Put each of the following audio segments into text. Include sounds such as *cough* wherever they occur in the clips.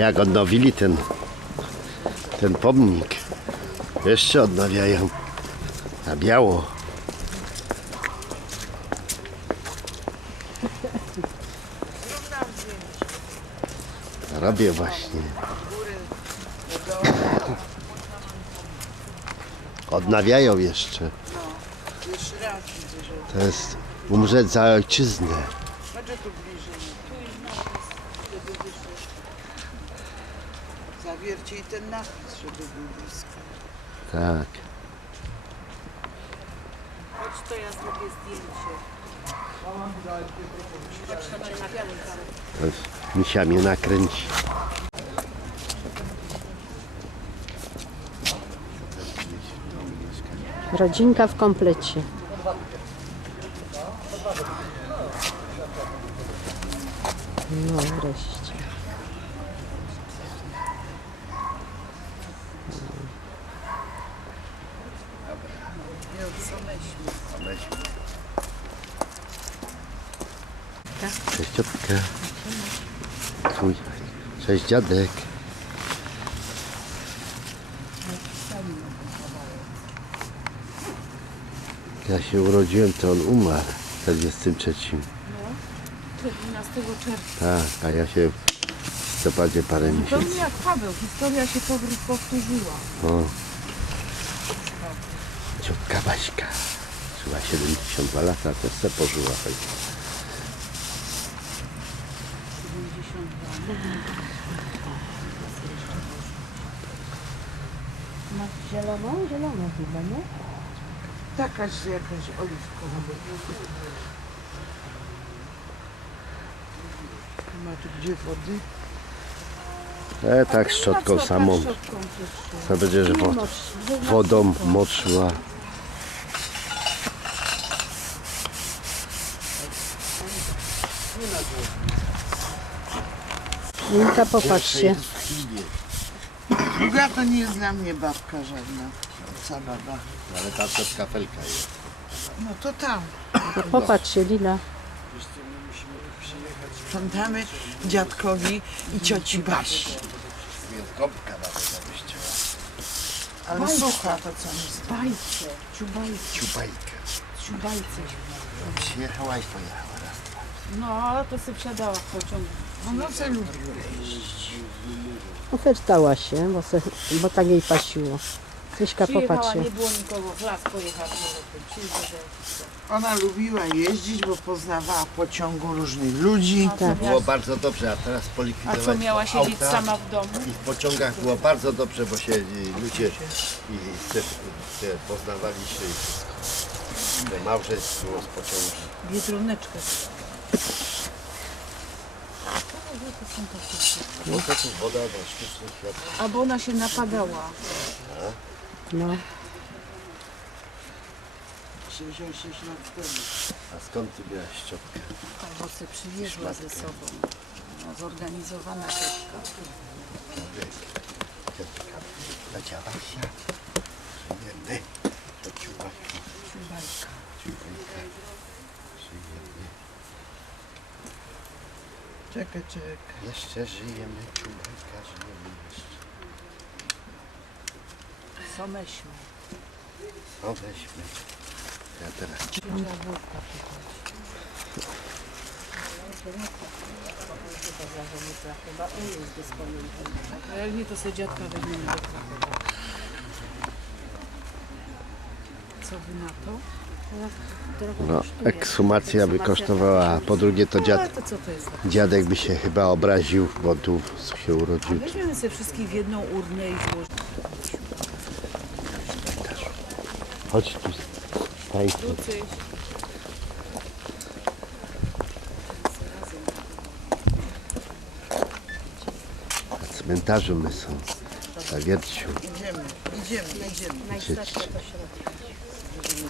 Jak odnowili ten, ten pomnik. Jeszcze odnawiają. Na biało. Robię właśnie. Odnawiają jeszcze. To jest umrzeć za ojczyznę. będzie tu bliżej. Wtedy wyżej. Zawiercie i ten napis, żeby był blisko. Tak. Chodź to ja zrobię zdjęcie. To jest, misia mnie nakręci. Rodzinka w komplecie. No wreszcie. Cześć dziadek. Ja się urodziłem, to on umarł w 43. No, 11 czerwca. Tak, a ja się w listopadzie parę miesięcy. Zupełnie jak Paweł, historia się powtórzyła. O. Ciotka Baśka. Żyła 72 lata, to se pożyła. 72. zieloną? Zieloną chyba, nie? Takaś jakaś oliwkowa. Ma tu gdzie wody? E, tak, szczotką samą. To będziesz wo wodą moczyła. Linka, popatrzcie. Druga to nie jest dla mnie babka żadna. Co baba? Ale ta ciotka felka jest. No to tam. No, popatrzcie, Lila. Sprzątamy dziadkowi i cioci Basi. Jest gąbka nawet. Ale sucha to co mi z Bajce, ciubajce, Ciubajkę. ciubajce. Przyjechała i pojechała. raz. No, ale to sobie wsiadała w pociąg. No no co lubiła jeździć. Ofertała się, bo, se, bo tak jej pasiło. Nie było nikogo, w las pojechała. Przyjdzie, Ona lubiła jeździć, bo poznawała w pociągu różnych ludzi. Tak. Było bardzo dobrze, a teraz A polikwidować co, miała siedzieć auta. sama w domu? I w pociągach było bardzo dobrze, bo się i ludzie i te, te poznawali się i wszystko. Te małżeństwo z pociągu. Biedroneczkę. No to tu woda na sztuczny świat. Albo ona się napadała. No. 66 lat temu. A skąd ty miałaś szczotkę? Albo se przywiezła ze sobą. No, zorganizowana ciotka. Ciotka zadziała się. Żyjemy. To ciubajka. Ciubajka. Ciubajka. Żyjemy. Czekaj, czekaj. Jeszcze żyjemy. Ciubajka, żyjemy jeszcze. Co myślą? No weźmy. Ja teraz jak nie, to sobie dziadka weźmiemy do Krakowa. Co wy na to? No, ekshumacja by kosztowała, po drugie to dziad, to co to jest? dziadek by się chyba obraził, bo tu się urodził. Weźmiemy sobie wszystkich w jedną urnę i złożymy. Chodź tu, staj tu. Lucyś. Na cmentarzu my są. Na wierciu. Idziemy, idziemy, idziemy. Żyć. Żeby nie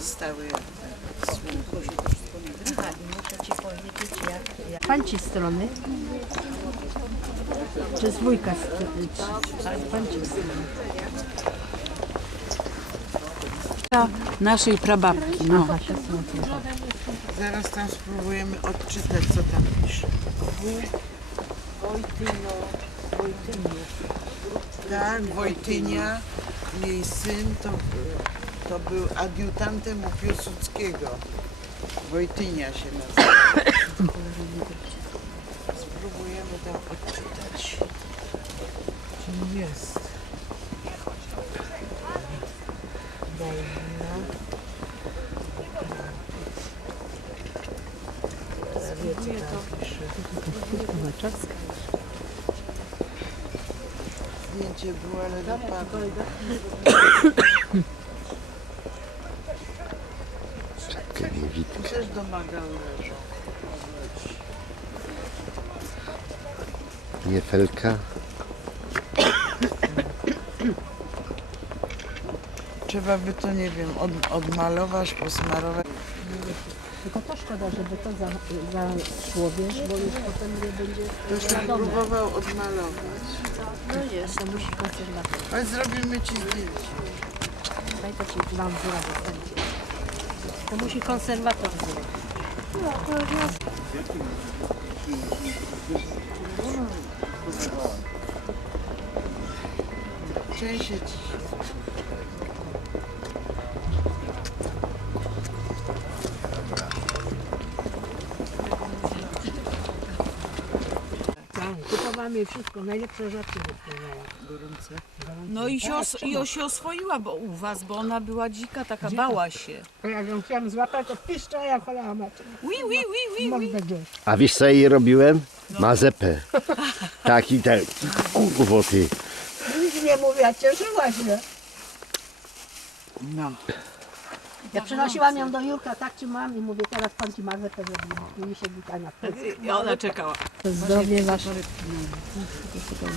stały jak Panci strony. Czy z wujka? Panci strony. Naszej prababki, no. Teraz tam spróbujemy odczytać, co tam pisze. Wojtyno, Wojtynie. Tak, Wojtynia, jej syn, to, to był adiutantem u Piłsudskiego. Wojtynia się nazywa. Spróbujemy tam odczytać. Kim jest? Wojna. Wie, co tam pisze. Zdjęcie było, ale dopadło. Też domagały leżą. Nie felka. Trzeba by to, nie wiem, od, odmalować, posmarować. Tylko to szkoda, żeby to za, zaszło, wiesz, bo już potem nie będzie Ktoś tam próbował odmalować. No jest, to musi konserwator. Ale zrobimy ci zdjęcie. Daj to ci mam zrobić. To musi konserwator zrobić. Częściej ci. Tak, kupowałam jej wszystko, najlepsze rzeczy wypływają. Gorące. No i się, os- i o się oswoiła bo u was, bo ona była dzika, taka bała się. A jak ją chciałam złapać, to piszcza jak cholera macie. Ui, ui, ui, ui. Mordę gdzieś. A wiesz co jej robiłem? Mazepę. *laughs* Taki ten. Kurwo ty. Nic nie mówię, cieszyła się. No. Ja przynosiłam ją do Jurka, tak trzymałam i mówię, teraz pan ci mazepę zrobi. I mi się witania. *laughs* I ona czekała. Zdrowie wasze.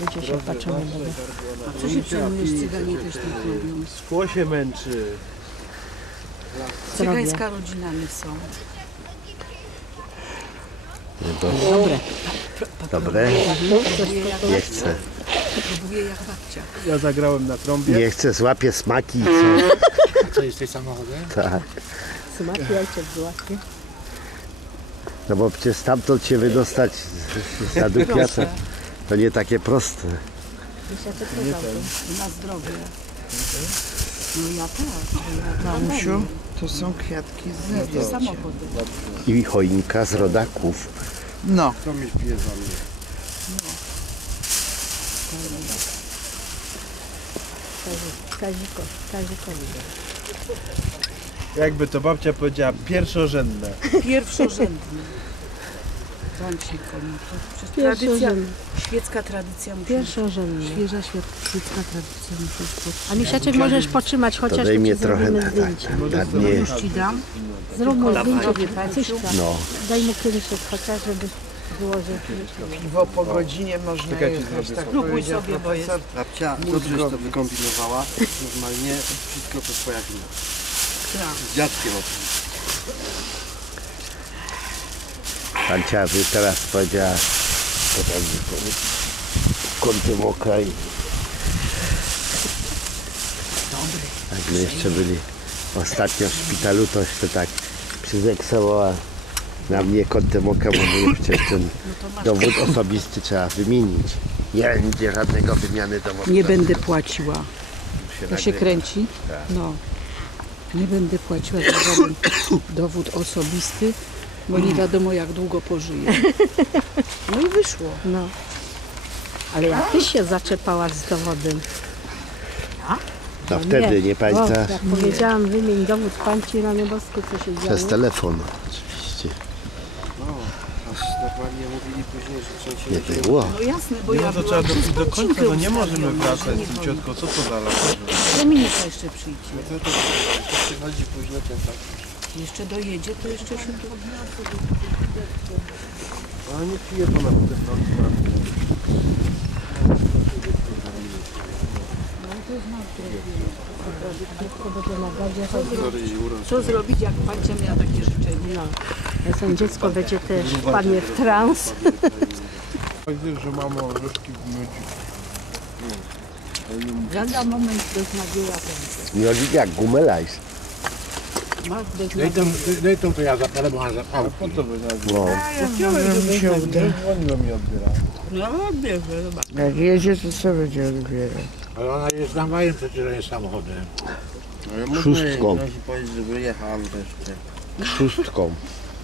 Ludzie się patrzą na mnie. Co się przejmujesz, cyganie też tak robią. Szkło się męczy. Cygańska rodzinami są. Dobre. Dobre. Nie chcę. Próbuje jak babcia. Ja zagrałem na trąbie. Nie chcę, złapię smaki i co? *laughs* Co, jesteś samochodem? Tak. Smaki ojciec złapie. No bo przecież stamtąd się wydostać z- zadupia to, to nie takie proste. Na zdrowie. No ja tak. ja Mamusiu, to są kwiatki z zewnątrz. samochody. I choinka z rodaków. No. Kto mi pije za mnie? Kaziko, Kazikowi. Jakby to babcia powiedziała, pierwszorzędne. Pierwszorzędny. Przecież tradycja, Pierwszorzędny. świecka tradycja musi Pierwszorzędny. Świeża świat- świecka tradycja musi być. A Misiaczek możesz potrzymać, chociaż To daj mnie trochę zrobimy na, zdjęcie. tak, na dnie. Już ci dam. Zrób mu zdjęcie. Cyśka. No. Daj mu kieliszek chociaż, żeby było, że... Piwo po godzinie można Czekajcie, jechać, zrobię tak Spróbuj powiedział sobie, bo jest- profesor. Babcia, dobrze, że to wykombinowała. Normalnie wszystko to twoja wina. Z dziadkiem oczywiście. Pancia by teraz powiedziała, to tak kątem oka i... Jak my jeszcze byli ostatnio w szpitalu, to jeszcze tak przyzeksowała na mnie kątem oka, bo mówię, przecież ten dowód osobisty trzeba wymienić. Nie będzie żadnego wymiany dowodu. Nie będę płaciła. się To się nagrywa. kręci? No. Nie będę płaciła za żaden *coughs* dowód osobisty, bo nie wiadomo jak długo pożyję. *coughs* No i wyszło. No. Ale jak ty się zaczepałaś z dowodem. No wtedy, nie O, pamiętasz? jak powiedziałam, wymień dowód pańci na niebosku, co się Przez działo. telefon oczywiście. No, aż dokładnie mówili później, że trzeba się Nie było. No jasne, bo No ja to byłam przez do końca, no nie możemy wracać ciotko. Co to za latarze? Dominika jeszcze przyjdzie. No to, to, to przychodzi późno ten tak. Jeszcze dojedzie, to jeszcze się tu... Ale nie pije to na pewno. Dziecko będzie na. Co zrobić, jak pancia miała takie życzenie? Jestem dziecko będzie też wpadnie w trans. Widzę, że mama różki w miodzi. Lada moment beznadziejna będzie. No jak gumelajs. Daj tą, daj tą to ja zapalę, bo mam zapał. Po co by No. Może mi się uda. dzwoniło mi. No, bierze, zobacz. Jak jedzie, to co będzie odbierać? Ale ona jest tramwajem, przecież nie jest samochodem. Ale można Szóstką. jej powiedzieć, żeby jechał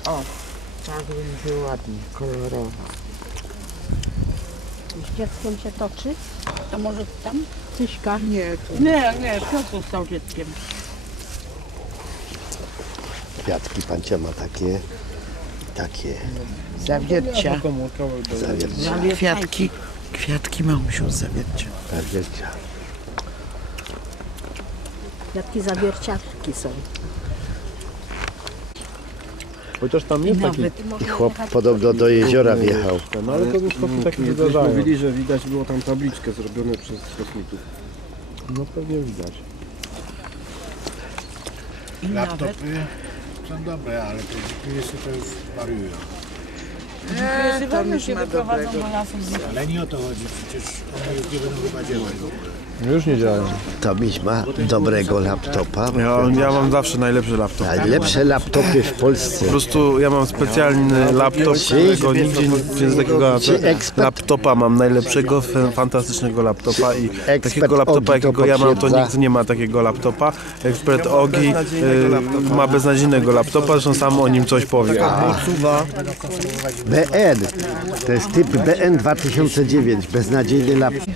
Szóstką. Tak będzie ładnie. Z dzieckiem się toczy. To może tam? Cyśka. Nie, to Nie, nie, Piotr stał dzieckiem. Kwiatki pancia ma takie, takie zawiercia. Zawiercia. Kwiatki, kwiatki mamusiu zawiercia. Zawiercia. Jakie zawierciarki są. Chociaż tam jest taki... I chłop podobno do jeziora wjechał. No ale to już chłopcy tak nie Kiedyś zdarzają. mówili, że widać było tam tabliczkę zrobioną przez kosmitów. No pewnie widać. Laptopy są dobre, ale te GPS-y to już wariują. Eee, to już ma dobrego. Ale nie o to chodzi, przecież one już nie będą chyba działać w ogóle. Już nie działają. Tomiś ma dobrego laptopa. Ja, ja mam zawsze najlepszy laptop. Najlepsze laptopy w Polsce. Po prostu ja mam specjalny laptop, którego nigdzie nie z takiego Czy ekspert- laptopa mam najlepszego, f- fantastycznego laptopa i Ekspert takiego laptopa to jakiego ja mam, to potwierdza. nikt nie ma takiego laptopa. Ekspert Ogi y, ma beznadziejnego laptopa, zresztą sam o nim coś powie. BN. To jest typ BN 2009. Beznadziejny laptop.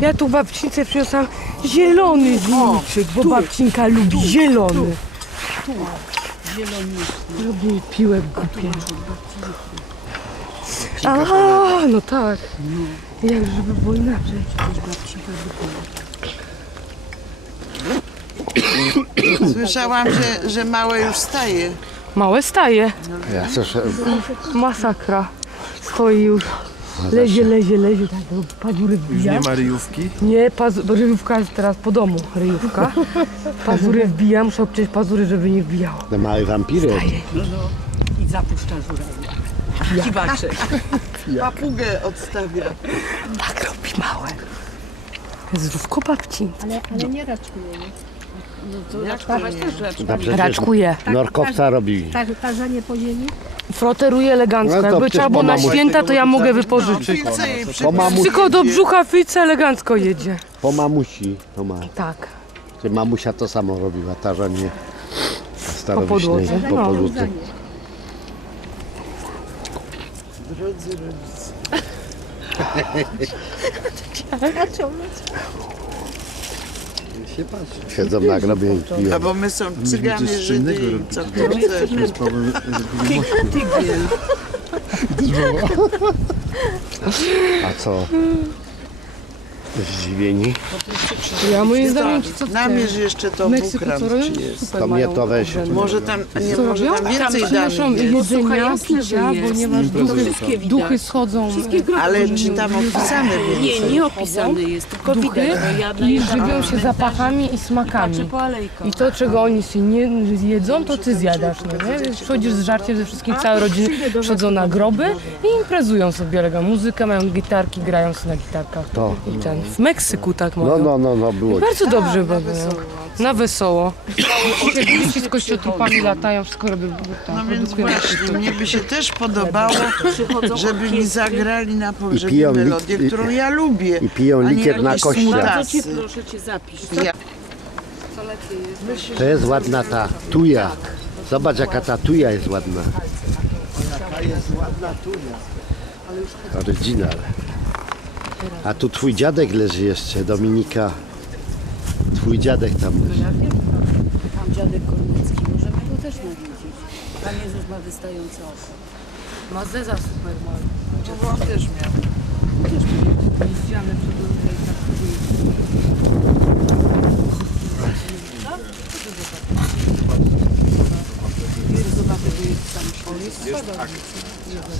Ja tu babcińce przyniosłam zielony winiczek, bo babcinka lubi zielony. Lubię piłek głupie. A, no tak. Jak żeby było inaczej. Słyszałam, że, że małe już staje. Małe staje. Ja słyszę, Masakra. Stoi już. Lezie, lezie, lezie. Tak, do pazury Już nie ma ryjówki. Nie, ryjówka jest teraz po domu. Ryjówka. *laughs* Pazury wbija, muszę obciąć pazury, żeby nie wbijało. no mały wampirek. I zapuszcza żurawia. Kiwaczek. *laughs* Papugę odstawia. Tak robi małe. Zdrówko babci. Ale, ale nie raczkuje. nie? Jak to nie? No przecież Raczkuje. Norkowca robi. Tak, tarzanie po ziemi. Froteruje elegancko. No to Jakby przecież trzeba było na święta, to ja mogę wypożyczyć. Filce jej Po, mamu, Tylko do brzucha fyca elegancko jedzie. po mamusi. To ma. Tak. Czy mamusia to samo robiła, tarzanie Po starowiśnej podłodze. po No. podłodze. *laughs* Się patrzy. Siedzą na grobie i piją. A bo my są cygany, Żydy co kto chce. To jest problem, żeby A co? Zdziwieni? Ja moim zdaniem ci co Namierz jeszcze to W Meksyku bukram, co robią? czy jest. Super To mnie mają to weź. Może tam, nie, Co może robią? tam więcej Przynoszą danych jest. jedzenia, jasne, że picia, jest. ponieważ duchy, duchy schodzą. Ale czy tam opisane więcej? Nie, nie opisane jest, tylko Duchy ja i żywią się zapachami i patrzę smakami. po alejkach. I to, czego oni sobie nie jedzą, to ty zjadasz, no nie? Więc przychodzisz z żarciem ze wszystkich, całe rodziny przychodzą na groby i imprezują sobie, elegancko. muzykę, mają gitarki, grają sobie na gitarkach. To. I ten, w Meksyku tak mają. No, no, no, no, było. Bardzo dobrze bawią. Na wesoło. Dzieci z kościotrupami latają, wszystko robią. tam, No więc właśnie, mnie by się też podobało, żeby mi zagrali na pogrzebie piją lik- melodię, którą ja lubię. I piją a nie likier na jakieś kościach. smutasy. Bardzo cię proszę cię zapisz. Ja- To jest ładna ta tuja. Zobacz jaka ta tuja jest ładna. Oryginal. A tu twój dziadek leży jeszcze, Dominika. Twój dziadek tam leży. Tam dziadek Kornicki, możemy go też nawiedzieć. Pan Jezus ma wystające oko. Ma zeza super mały. Bo on też miał. Ściany przedłużej, tak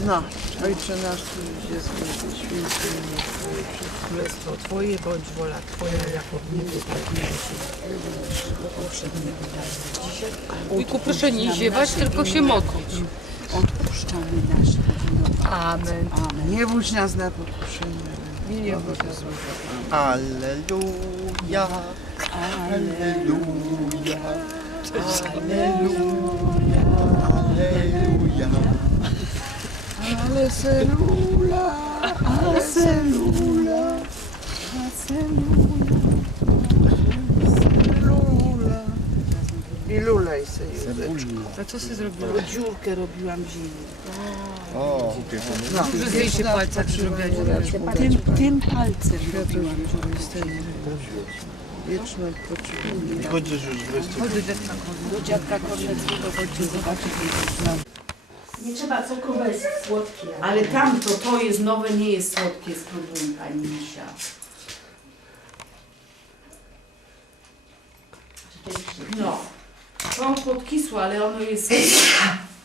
No, Ojcze nasz, który jest w niebie, święty imię Twoje, królestwo Twoje, bądź wola Twoja, jako w niebie, tak i na ziemi. Wujku, proszę nie ziewać, tylko się modlić. Odpuszczamy nasze winy. Amen. Nie budź nas na pokuszenie. Nie, nie, Boże. Alleluja, alleluja. Ale celula, ale celula, a celula. I lulej sobie, Józeczku. A co się zrobiło? Dziurkę robiłam w ziemi. O, Że zdjęcie palca zrobiłaś. Tym, tym palcem robiłam dziurę z tej Wieczne poczynanie. Chodzisz już wreszcie. Do dziadka Korneckiego chodźcie zobaczyć. Nie trzeba cukru, bo jest słodkie. Ale tamto, to jest nowe, nie jest słodkie, spróbuj Pani Misia. No. To podkisło, ale ono jest...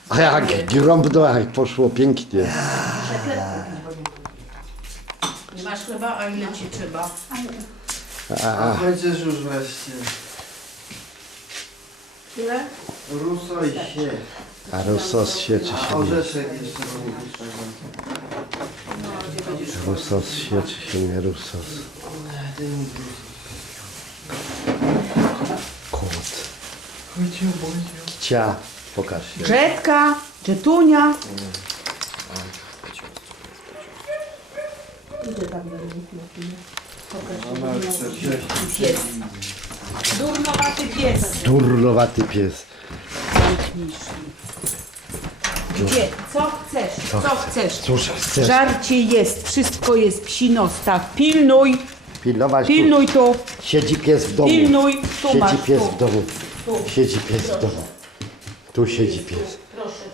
A jak grąbno, jak poszło pięknie. Nie masz chleba, a ile Ci trzeba? Chociaż już wreszcie. Tyle? Ruso i się. A rosos sieczy A się nie. orzeszek jeszcze. Rusos sieczy się nie rusos. Kot. Cia, pokaż się. Grzetka, Czetunia. Pies. Durnowaty pies. Durnowaty pies. Gdzie? Co chcesz? Co chcesz? Cóż chcesz Żarcie jest, wszystko jest psino staw. Pilnuj, pilnować? Tu. pilnuj tu, Siedzi pies w domu. pilnuj, tu Siedzi masz, pies tu. w domu. Siedzi pies w domu. Tu siedzi pies.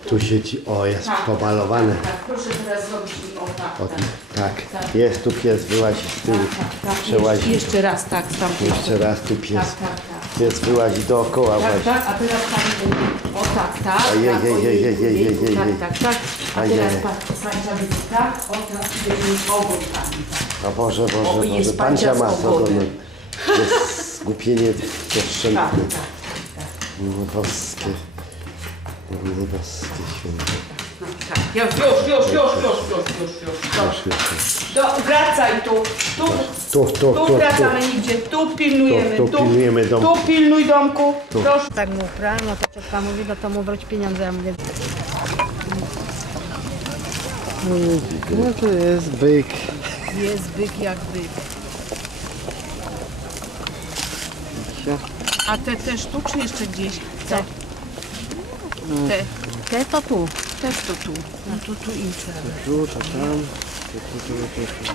Tu siedzi, o jest pomalowane. Tak, proszę teraz zrobić mi o tak, O, tak. tak, jest tu pies, wyłazi z tyłu. Tak, Przełazi. jeszcze, jeszcze raz, tak, z tamtej Jeszcze raz tu pies. Tak, tak, tak. Pies wyłazi dookoła Tak, właśnie. tak, a teraz pani, o tak, tak, Ojej, tak, jej, jej, ojejku, jej, jej, jejku, jej, tak, tak, tak, a Ojej. teraz pan, będzie tak, o teraz będzie mieć ogon pani, tak. O Boże, O, Boże, jest Boże, pancia ma z ogody. ogonem. To jest zgubienie Tak, doszczętne. tak, No boskie. No boskie święte. tak. Już, już, już, już, już, już, już, już. Już, już. Do, wracaj tu, tu, Tu, tu, tu, tu tu. wracamy nigdzie, tu pilnujemy, Tu, tu pilnujemy domku. Tu pilnuj domku, proszę. Tak mu pra, no to ciotka mówi, no to mu wróć pieniądze, ja mówię, No to jest byk. Jest byk jak byk. A te też tu, czy jeszcze gdzieś? Co? Te, te to tu. też to tu. No to tu im trzeba. Tu, to tam. Tu, tu, tu, tu, tu.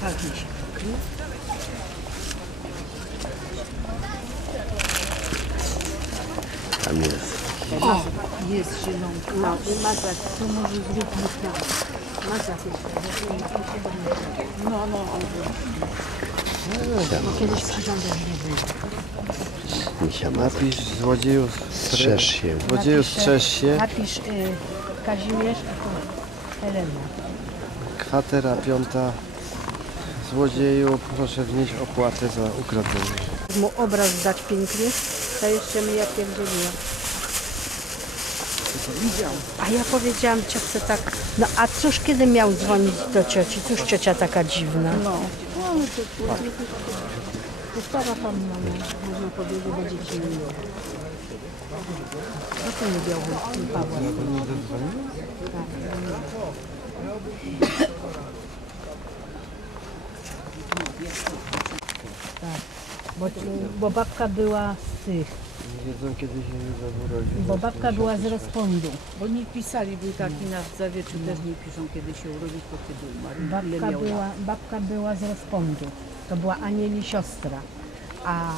Pachnie się. Tam jest. O, jest zielonka. No i masz rację, to może zróbmy tak. No, no, kiedyś przyrządzę. Misia ma. Napisz złodzieju Strzeż się. Złodzieju strzeż się. Napisz y, Kazimierz, a tu Helena. Kwatera piąta. Złodzieju proszę wnieść opłatę za ukradzenie. Mu obraz dać pięknie, to jeszcze mi ja pierdzieliłam. A ja powiedziałam ciotce tak, no a cóż kiedy miał dzwonić do cioci? Cóż ciocia taka dziwna? No. To stara panna, no, można powiedzieć, ci miło. No to nie białby Pawła. Tak. Bo, bo babka była z tych, Nie wiedzą kiedy się Józef urodzi. bo babka była z respondu. Bo nie pisali, był taki na zawieczu, też nie piszą kiedy się urodził, to kiedy umarł. Babka miał była, lat. babka była z respondu. To była Anieli siostra. A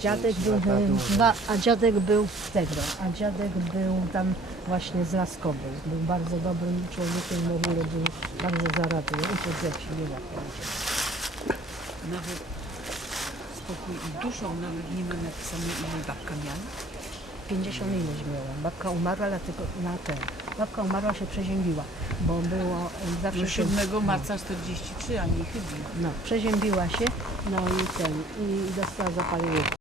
dziadek był, dwa, a dziadek był tego, a dziadek był tam właśnie z Laskowy. Był bardzo dobrym człowiekiem, w ogóle był bardzo zaradny. Uczył ze wsi, nie zapomniał. Nawet spokój i duszą, nawet nie ma napisane ile babka miała. 50 ileś miała. Babka umarła, tylko na ten. Babka umarła się przeziębiła, bo było e, zawsze No się 7 marca 43, a nie chyba. No, przeziębiła się, no i ten, i dostała zapalenie